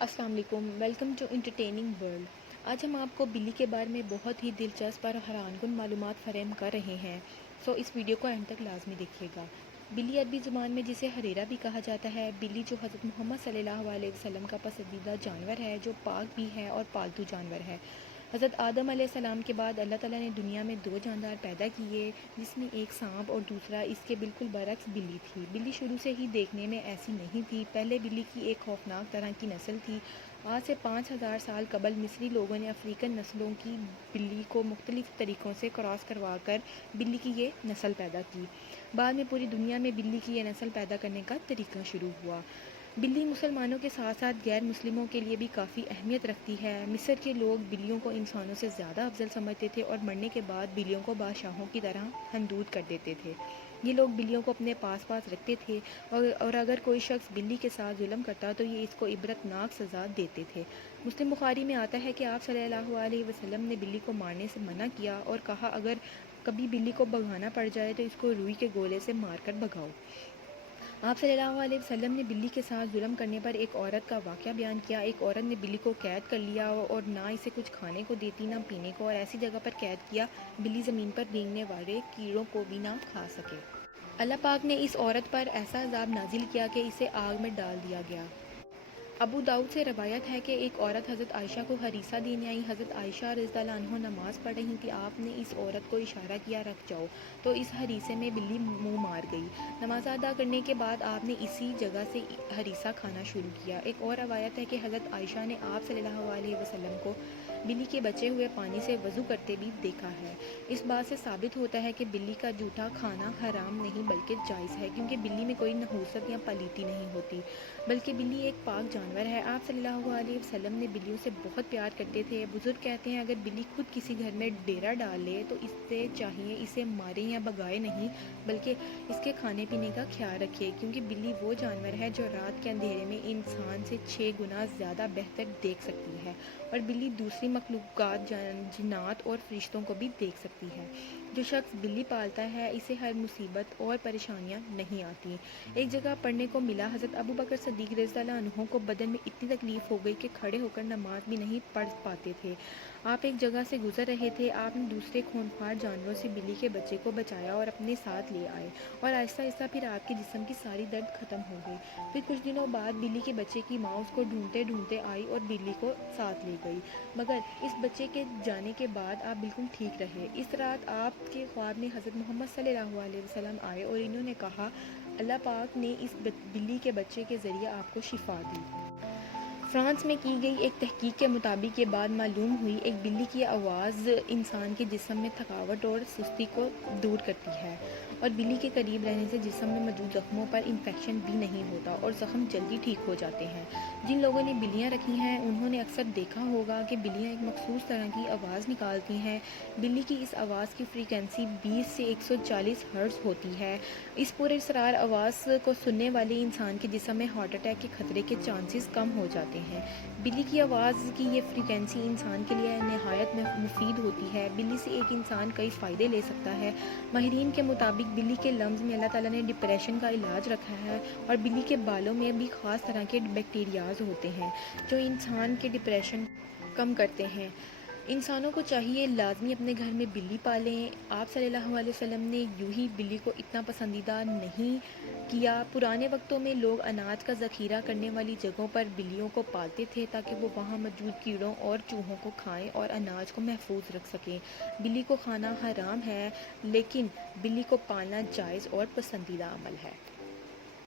السلام علیکم، welcome to entertaining world. آج ہم آپ کو بلی کے بارے میں بہت ہی دلچسپ اور حیران کن معلومات فراہم کر رہے ہیں، سو اس ویڈیو کو اینڈ تک لازمی دیکھیے گا۔ بلی عربی زبان میں جسے حریرہ بھی کہا جاتا ہے، بلی جو حضرت محمد صلی اللہ علیہ وسلم کا پسندیدہ جانور ہے، جو پاک بھی ہے اور پالتو جانور ہے۔ حضرت آدم علیہ السلام کے بعد اللہ تعالیٰ نے دنیا میں دو جاندار پیدا کیے، جس میں ایک سانپ اور دوسرا اس کے بالکل برعکس بلی تھی۔ بلی شروع سے ہی دیکھنے میں ایسی نہیں تھی، پہلے بلی کی ایک خوفناک طرح کی نسل تھی۔ آج سے 5000 سال قبل مصری لوگوں نے افریقن نسلوں کی بلی کو مختلف طریقوں سے کراس کروا کر بلی کی یہ نسل پیدا کی۔ بعد میں پوری دنیا میں بلی کی یہ نسل پیدا کرنے کا طریقہ شروع ہوا۔ بلی مسلمانوں کے ساتھ ساتھ غیر مسلموں کے لیے بھی کافی اہمیت رکھتی ہے۔ مصر کے لوگ بلیوں کو انسانوں سے زیادہ افضل سمجھتے تھے اور مرنے کے بعد بلیوں کو بادشاہوں کی طرح حنطور کر دیتے تھے۔ یہ لوگ بلیوں کو اپنے پاس رکھتے تھے اور اگر کوئی شخص بلی کے ساتھ ظلم کرتا تو یہ اس کو عبرت ناک سزا دیتے تھے۔ مسلم بخاری میں آتا ہے کہ آپ صلی اللہ علیہ وسلم نے بلی کو مارنے سے منع کیا اور کہا اگر کبھی بلی کو بھگانا پڑ جائے تو اس کو روئی کے گولے سے مار کر بھگاؤ۔ آپ صلی اللہ علیہ وسلم نے بلی کے ساتھ ظلم کرنے پر ایک عورت کا واقعہ بیان کیا۔ ایک عورت نے بلی کو قید کر لیا اور نہ اسے کچھ کھانے کو دیتی نہ پینے کو، اور ایسی جگہ پر قید کیا بلی زمین پر رینگنے والے کیڑوں کو بھی نہ کھا سکے۔ اللہ پاک نے اس عورت پر ایسا عذاب نازل کیا کہ اسے آگ میں ڈال دیا گیا۔ ابو داؤد سے روایت ہے کہ ایک عورت حضرت عائشہ کو ہریسہ دینے آئی۔ حضرت عائشہ رضی اللہ عنہا نماز پڑھ رہی تھی، آپ نے اس عورت کو اشارہ کیا رک جاؤ، تو اس ہریسے میں بلی منہ مار گئی۔ نماز ادا کرنے کے بعد آپ نے اسی جگہ سے ہریسہ کھانا شروع کیا۔ ایک اور روایت ہے کہ حضرت عائشہ نے آپ صلی اللہ علیہ وسلم کو بلی کے بچے ہوئے پانی سے وضو کرتے بھی دیکھا ہے۔ اس بات سے ثابت ہوتا ہے کہ بلی کا جوٹا کھانا حرام نہیں بلکہ جائز ہے، کیونکہ بلی میں کوئی نحوست یا پلیتی نہیں ہوتی، بلکہ بلی ایک پاک جانور ہے۔ آپ صلی اللہ علیہ وسلم نے بلیوں سے بہت پیار کرتے تھے۔ بزرگ کہتے ہیں اگر بلی خود کسی گھر میں ڈیرا ڈال لے تو اس سے چاہیے اسے مارے یا بھگائے نہیں، بلکہ اس کے کھانے پینے کا خیال رکھے، کیونکہ بلی وہ جانور ہے جو رات کے اندھیرے میں انسان سے 6 گنا زیادہ بہتر دیکھ سکتی ہے، اور بلی دوسری مخلوقات جنات اور فرشتوں کو بھی دیکھ سکتی ہے۔ جو شخص بلی پالتا ہے اسے ہر مصیبت اور پریشانیاں نہیں آتی۔ ایک جگہ پڑھنے کو ملا حضرت ابو بکر صدیق رضی اللہ عنہ کو بدن میں اتنی تکلیف ہو گئی کہ کھڑے ہو کر نماز بھی نہیں پڑھ پاتے تھے۔ آپ ایک جگہ سے گزر رہے تھے، آپ نے دوسرے خونخوار جانوروں سے بلی کے بچے کو بچایا اور اپنے ساتھ لے آئے، اور آہستہ آہستہ پھر آپ کے جسم کی ساری درد ختم ہو گئی۔ پھر کچھ دنوں بعد بلی کے بچے کی ماں اس کو ڈھونڈتے ڈھونڈتے آئی اور بلی کو ساتھ لے گئی، مگر اس بچے کے جانے کے بعد آپ بالکل ٹھیک رہے۔ اس رات آپ کے خواب میں حضرت محمد صلی اللہ علیہ وسلم آئے اور انہوں نے کہا اللہ پاک نے اس بلی کے بچے کے ذریعے آپ کو شفا دی۔ فرانس میں کی گئی ایک تحقیق کے مطابق یہ بات معلوم ہوئی ایک بلی کی آواز انسان کے جسم میں تھکاوٹ اور سستی کو دور کرتی ہے، اور بلی کے قریب رہنے سے جسم میں موجود زخموں پر انفیکشن بھی نہیں ہوتا اور زخم جلدی ٹھیک ہو جاتے ہیں۔ جن لوگوں نے بلیاں رکھی ہیں انہوں نے اکثر دیکھا ہوگا کہ بلیاں ایک مخصوص طرح کی آواز نکالتی ہیں۔ بلی کی اس آواز کی فریکوینسی 20 سے 140 ہرٹز ہوتی ہے۔ اس پراسرار آواز کو سننے والے انسان کے جسم میں ہارٹ اٹیک کے خطرے کے چانسز کم ہو جاتے ہیں۔ بلی کی آواز کی یہ فریکوینسی انسان کے لیے نہایت مفید ہوتی ہے۔ بلی سے ایک انسان کئی فائدے لے سکتا ہے۔ ماہرین کے مطابق بلی کے لمس میں اللہ تعالیٰ نے ڈپریشن کا علاج رکھا ہے، اور بلی کے بالوں میں بھی خاص طرح کے بیکٹیریاز ہوتے ہیں جو انسان کے ڈپریشن کم کرتے ہیں۔ انسانوں کو چاہیے لازمی اپنے گھر میں بلی پالیں۔ آپ صلی اللہ علیہ وسلم نے یوں ہی بلی کو اتنا پسندیدہ نہیں کیا۔ پرانے وقتوں میں لوگ اناج کا ذخیرہ کرنے والی جگہوں پر بلیوں کو پالتے تھے تاکہ وہ وہاں موجود کیڑوں اور چوہوں کو کھائیں اور اناج کو محفوظ رکھ سکیں۔ بلی کو کھانا حرام ہے، لیکن بلی کو پالنا جائز اور پسندیدہ عمل ہے۔